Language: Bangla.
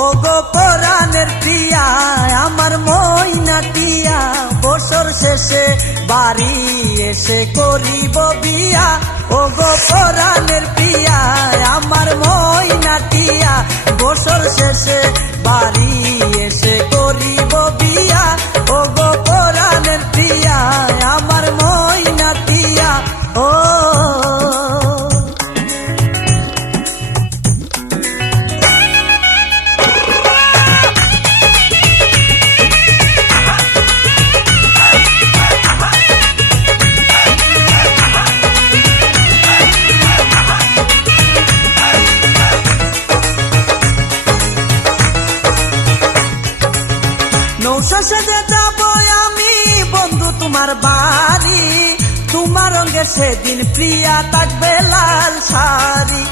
ও গো পরাণের প্রিয়া আমার ময়না টিয়া, বছর শেষে বাড়ি এসে করিব বিয়া। ও গো পরাণের প্রিয়া আমার ময়না টিয়া, বছর শেষে বাড়ি এসে করিব বিয়া। ও গো পরাণের প্রিয়া আমার ময়না টিয়া। ও নৌশাসে যাব আমি বন্ধু তোমার বাড়ি, তোমার রঙে সেদিন প্রিয়া থাকবে লাল শাড়ি।